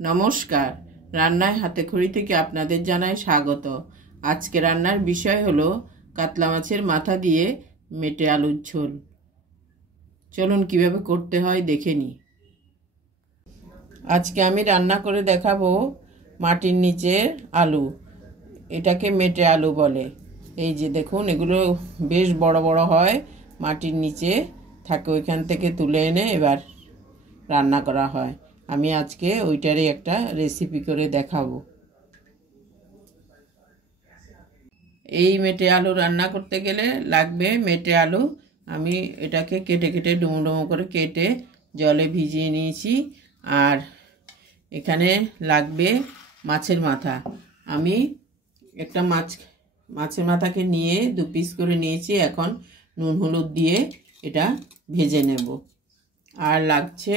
নমস্কার, রান্নায় হাতে খড়ি থেকে আপনাদের জানাই স্বাগত। আজকে রান্নার বিষয় হলো কাতলা মাছের মাথা দিয়ে মেটে আলুর ঝোল। চলুন কিভাবে করতে হয় দেখে নিই। আজকে আমি রান্না করে দেখাবো মাটির নিচের আলু। এটাকে মেটে আলু বলে। এই যে দেখুন, এগুলো বেশ বড় বড় হয়, মাটির নিচে থাকে, ওইখান থেকে তুলে এনে এবার রান্না করা হয়। আমি আজকে ওইটারই একটা রেসিপি করে দেখাবো। এই মেটে আলু রান্না করতে গেলে লাগবে মেটে আলু। আমি এটাকে কেটে কেটে ডুমো ডুমো করে কেটে জলে ভিজিয়ে নিয়েছি। আর এখানে লাগবে মাছের মাথা। আমি একটা মাছের মাথাকে নিয়ে 2 পিস করে নিয়েছি। এখন নুন হলুদ দিয়ে এটা ভেজে নেব। আর লাগছে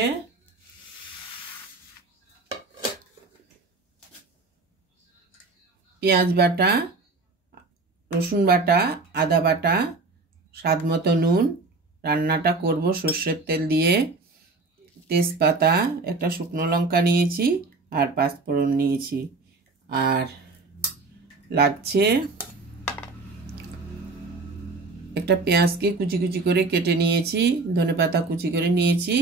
পেঁয়াজ বাটা, রসুন বাটা, আদা বাটা, স্বাদ মতো নুন। রান্নাটা করব সর্ষের তেল দিয়ে। তেজপাতা, একটা শুকনো লঙ্কা নিয়েছি, আর 5 ফোড়ন নিয়েছি। আর লাগছে একটা পেঁয়াজকে কুচি কুচি করে কেটে নিয়েছি, ধনেপাতা কুচি করে নিয়েছি,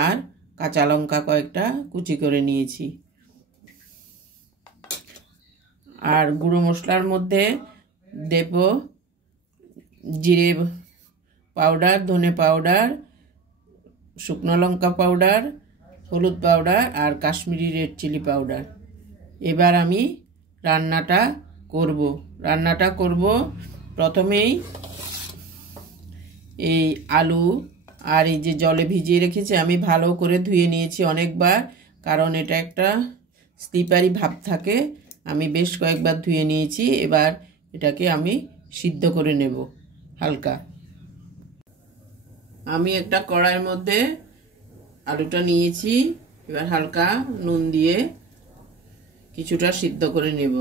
আর কাঁচা লঙ্কা কয়েকটা কুচি করে নিয়েছি। আর গুঁড়ো মশলার মধ্যে দেব জিরে পাউডার, ধনে পাউডার, শুকনো লঙ্কা পাউডার, হলুদ পাউডার, আর কাশ্মীরি রেড চিলি পাউডার। এবার আমি রান্নাটা করব। প্রথমেই এই আলু আর এই যে জলে ভিজিয়ে রেখেছি, আমি ভালো করে ধুয়ে নিয়েছি অনেকবার, কারণ এটা একটা স্লিপারি ভাব থাকে। আমি বেশ কয়েকবার ধুয়ে নিয়েছি। এবার এটাকে আমি সিদ্ধ করে নেব হালকা। আমি একটা কড়াইয়ের মধ্যে আলুটা নিয়েছি। এবার হালকা নুন দিয়ে কিছুটা সিদ্ধ করে নেব,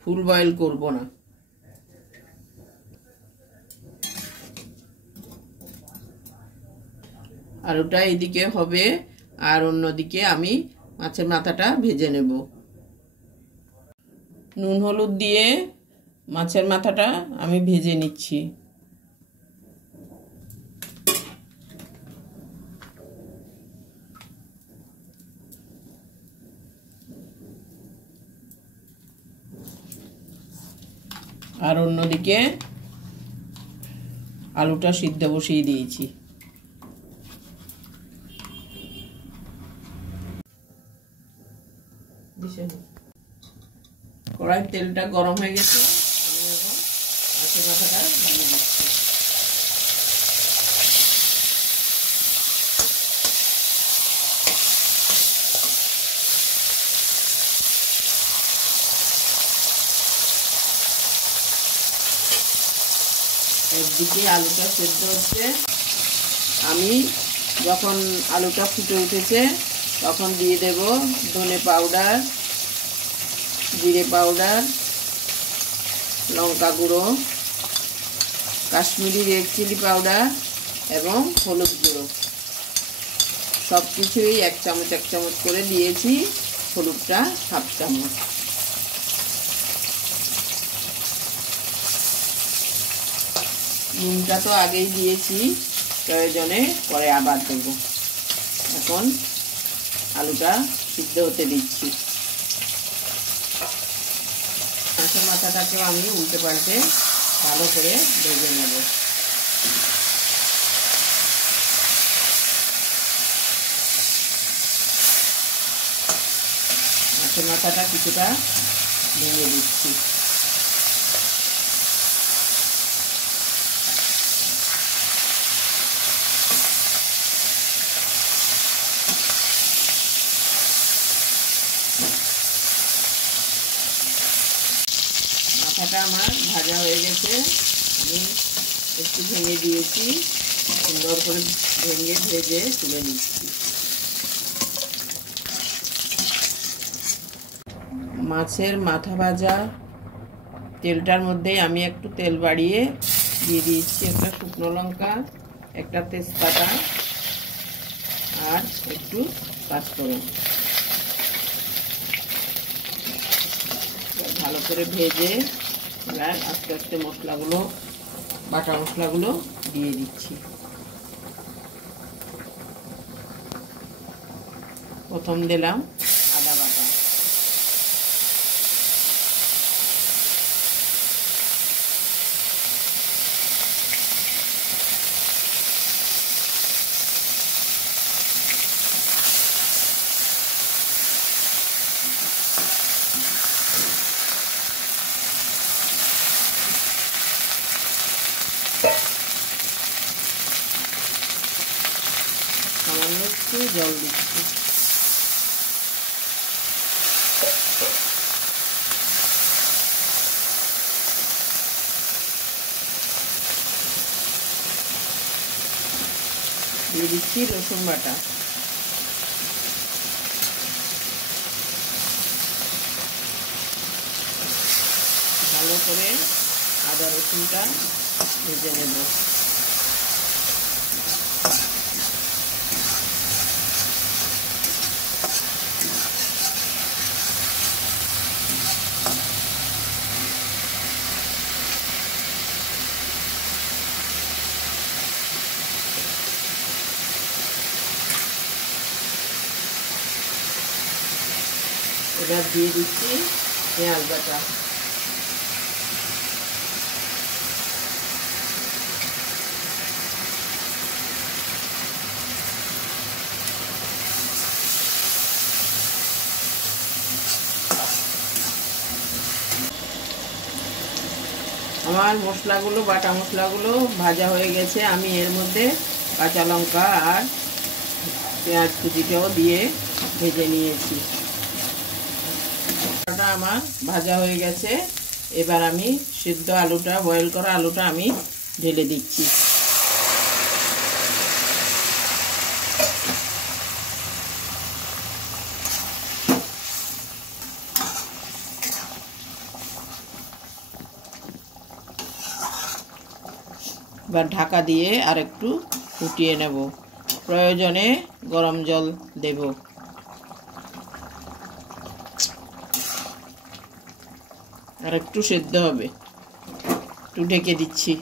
ফুল বয়েল করব না। আলুটা এদিকে হবে, আর অন্যদিকে আমি মাছের মাথাটা ভেজে নেব। নুন হলুদ দিয়ে মাছের মাথাটা আমি ভেজে নিচ্ছি। আর অন্যদিকে আলুটা সিদ্ধ বসিয়ে দিয়েছি। কড়াইয়ের তেলটা গরম হয়ে গেছে। আমি এখন মাছের মাথাটা দিয়ে দিচ্ছি। একদিকে আলুটা সেদ্ধ হচ্ছে। আমি যখন আলুটা ফুটে উঠেছে তখন দিয়ে দেব ধনে পাউডার, জিরে পাউডার, লঙ্কা গুঁড়ো, কাশ্মীরি রেড চিলি পাউডার এবং হলুদ গুঁড়ো। সব কিছুই 1 চামচ 1 চামচ করে দিয়েছি। হলুদটা 1/2 চামচ। নুনটা তো আগেই দিয়েছি, প্রয়োজনে পরে আবার দেব। এখন আলুটা সিদ্ধ হতে দিচ্ছি। মাছের মাথাটাকেও আমি উল্টে পাল্টে ভালো করে ভেজে নেব। মাছের মাথাটা কিছুটা ভেঙে দিচ্ছি। মাথাটা আমার ভাজা হয়ে গেছে। আমি একটু ভেঙে দিয়েছি, সুন্দর করে ভেঙে ভেজে তুলে নিচ্ছি। মাছের মাথা ভাজা তেলটার মধ্যে আমি একটু তেল বাড়িয়ে দিয়ে দিয়েছি একটা শুকনো লঙ্কা, একটা তেজপাতা, আর একটু 5 ফোড়ন। ভালো করে ভেজে এবার আস্তে আস্তে মশলাগুলো, বাটা মশলাগুলো দিয়ে দিচ্ছি। প্রথম দিলাম আদা বাটা, সামান্য একটু জল দিচ্ছি। দিয়ে দিচ্ছি রসুন বাটা, ভালো করে আদা রসুনটা ভেজে নেব। এবার দিয়ে দিচ্ছি পেঁয়াজ বাটা, আমার মশলাগুলো, বাটা মশলাগুলো ভাজা হয়ে গেছে। আমি এর মধ্যে কাঁচা লঙ্কা আর পেঁয়াজ কুচিটাও দিয়ে ভেজে নিয়েছি। আমার ভাজা হয়ে গেছে। এবার আমি সিদ্ধ আলুটা, বয়েল করা আলুটা আমি ঢেলে দিচ্ছি। এবার ঢাকা দিয়ে আরেকটু ফুটিয়ে নেব। প্রয়োজনে গরম জল দেব। আর একটু সেদ্ধ হবে, একটু ঢেকে দিচ্ছি।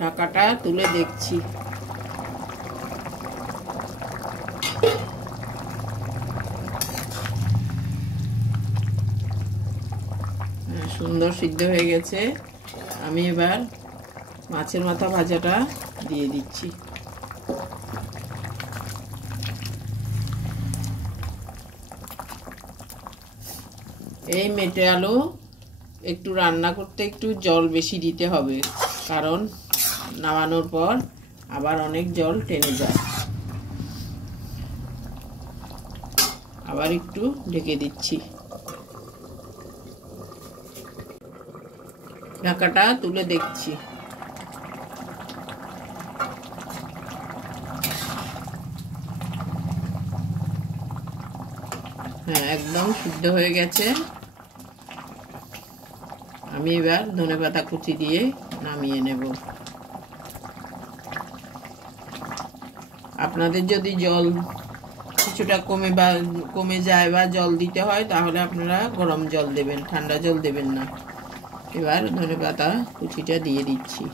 ঢাকাটা তুলে দেখছি। সুন্দর সিদ্ধ হয়ে গেছে। আমি এবার মাছের মাথা ভাজাটা দিয়ে দিচ্ছি। এই মেটে আলু একটু রান্না করতে একটু জল বেশি দিতে হবে, কারণ নামানোর পর আবার অনেক জল টেনে যায়। আবার একটু ঢেকে দিচ্ছি। ঢাকাটা তুলে দেখছি। হ্যাঁ, একদম সিদ্ধ হয়ে গেছে। আমি এবার ধনেপাতা কুচি দিয়ে নামিয়ে নেব। আপনাদের যদি জল কিছুটা কমে যায় বা জল দিতে হয়, তাহলে আপনারা গরম জল দেবেন, ঠান্ডা জল দেবেন না। এবার ধনেপাতা কুচিটা দিয়ে দিচ্ছি।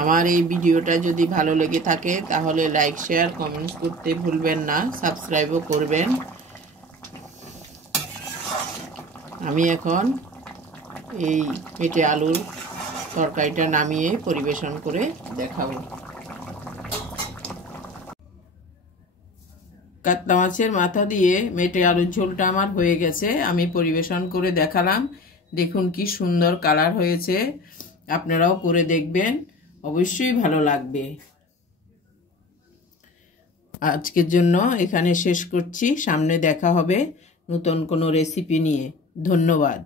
আমার এই ভিডিওটা যদি ভালো লেগে থাকে তাহলে লাইক, শেয়ার, কমেন্টস করতে ভুলবেন না। সাবস্ক্রাইবও করবেন। আমি এখন এই মেটে আলুর তরকারিটা নামিয়ে পরিবেশন করে দেখাবো। কাতলা মাছের মাথা দিয়ে মেটে আলুর ঝোলটা আমার হয়ে গেছে। আমি পরিবেশন করে দেখালাম। দেখুন কি সুন্দর কালার হয়েছে। আপনারাও করে দেখবেন, অবশ্যই ভালো লাগবে। আজকের জন্য এখানে শেষ করছি। সামনে দেখা হবে নতুন কোনো রেসিপি নিয়ে। ধন্যবাদ।